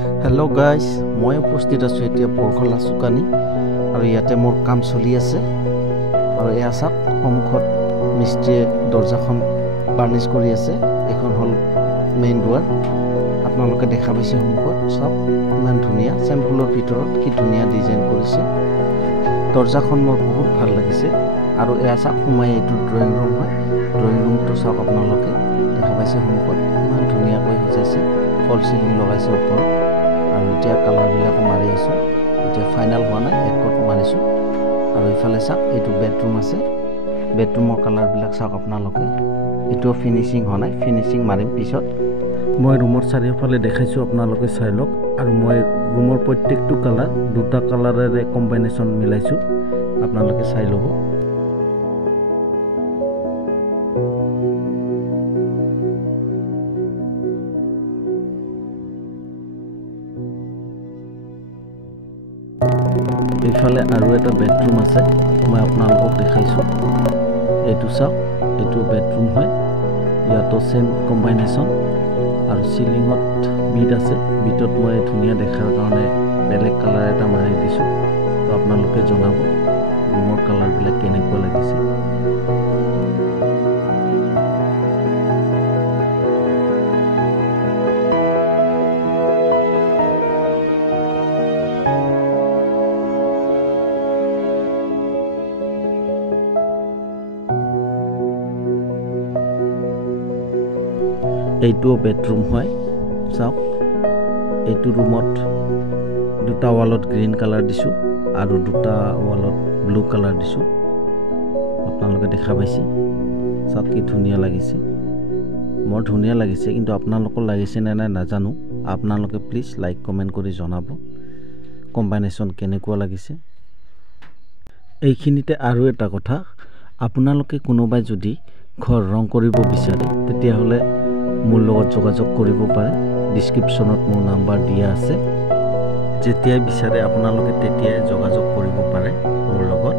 hello guys मैं उपस्थित आছো এতিয়া পৰখলা সুকানি আৰু ইয়াতে মোৰ কাম চলি আছে আৰু এয়া চাওক সন্মুখত মিস্ত্ৰীয়ে দৰজাখন বাৰ্নিশ কৰি আছে এখন হল মেইন দুৱাৰ আপোনালোকে দেখা পাইছে সন্মুখত সব ইমান ধুনিয়া চেম্পলৰ ভিতৰত কি ধুনিয়া ডিজাইন কৰিছে দৰজাখন মোৰ বহুত ভাল লাগিছে আৰু এয়া চাওক সোমাই এইটো ড্ৰয়িং ৰুম হয় ড্ৰয়িং ৰুমটো চাওক আপোনালোকে দেখা পাইছে সন্মুখত ইমান ধুনিয়াকৈ সজাইছে ফল সিলিং লগাইছে ওপৰত আৰু এতিয়া কালাৰ বিলাক মাৰি আছো এতিয়া ফাইনাল হোৱা নাই একট মাৰিছো আৰু ইফালে চাওক এইটো বেডৰুম আছে বেডৰুমৰ কালাৰ বিলাক চাওক আপোনালোকে এটো ফিনিশিং হোৱা নাই ফিনিশিং মাৰিম পিছত মই ৰুমৰ চাৰিওফালে দেখাইছো আপোনালোকে চাই লওক আৰু মই ৰুমৰ প্ৰত্যেকটো কালাৰ দুটা কালাৰেৰে কম্বিনেশন মিলাইছো আপোনালোকে চাই লব ইফালে আৰু এটা বেডৰুম আছে মই আপোনালোকক দেখাইছো এটো চাওক এটো বেডৰুম হয় ইয়াতো সেম কম্বিনেশন আৰু সিলিংত বিট আছে বিটত মই ধুনিয়া দেখাৰ কাৰণে বেলেগ কালাৰ এটা মাৰি দিছো তো আপোনালোকে জনাব ৰুমৰ কালাৰ বিলাক কেনেকুৱা লাগিছে এইটো বেডৰুম হয় চাওক এইটো ৰুমত দুটা ওয়ালত গ্ৰীন কালাৰ দিছো আৰু দুটা ওয়ালত ব্লু কালাৰ দিছো আপোনালোকে দেখা পাইছে চাওক কি ধুনিয়া লাগিছে মোৰ ধুনিয়া লাগিছে কিন্তু আপোনালোকৰ লাগিছে নে নাই নাজানো আপোনালোকে প্লিজ লাইক কমেন্ট কৰি জনাব কম্বিনেশন কেনেকুৱা লাগিছে এইখিনিতে আৰু এটা কথা আপোনালোকে কোনোবাই যদি ঘৰ ৰং কৰিব বিচাৰে তেতিয়া হলে মোৰ লগত যোগাযোগ কৰিব পাৰে ডেসক্ৰিপচনত মোৰ নাম্বাৰ দিয়া আছে যেতিয়াই বিচাৰে আপোনালোকে তেতিয়াই যোগাযোগ কৰিব পাৰে মোৰ লগত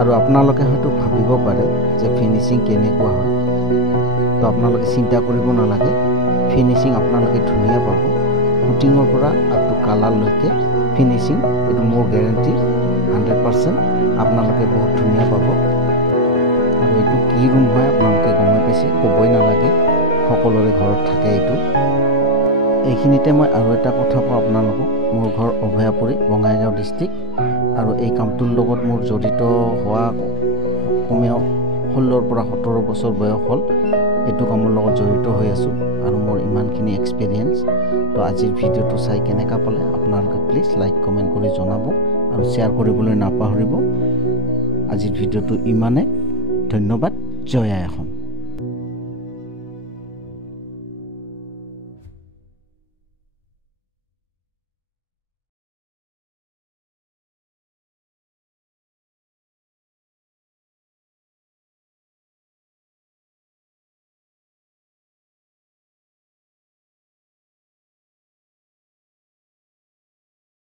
আৰু আপোনালোকে হয়তো ভাবিব পাৰে যে ফিনিশিং কেনেকুৱা হয় তো আপোনালোকে চিন্তা কৰিব নালাগে ফিনিশিং আপোনালোকে ধুনিয়া পাব পুটিংৰ পৰা আপ টু কালাৰ লৈকে ফিনিশিং এটো মোৰ গ্যাৰান্টি 100% আপোনালোকে বহুত ধুনিয়া পাব আৰু এটো কি ৰুম হয় আপোনালোকে গমে পাইছে কবই নালাগে সকলোৰে ঘৰত থাকে এইটো এইখিনিতে মই আৰু এটা কথা কওঁ আপোনালোকক মোৰ ঘৰ অভয়াপুৰী বঙাইগাঁও ডিস্ট্ৰিক্ট আৰু এই কামটোৰ লগত মোৰ জড়িত হোৱা কমেও 16 পৰা 17 বছৰ বয়স হ'ল এইটো কামৰ লগত জড়িত হৈ আছো আৰু মোৰ ইমানখিনি এক্সপেৰিয়েন্স তো আজিৰ ভিডিওটো চাই কেনেকা পালে আপোনালোকে প্লিজ লাইক কমেন্ট কৰি জনাব আৰু শেয়াৰ কৰিবলৈ নাপাহৰিব আজিৰ ভিডিওটো ইমানে ধন্যবাদ জয় আই অসম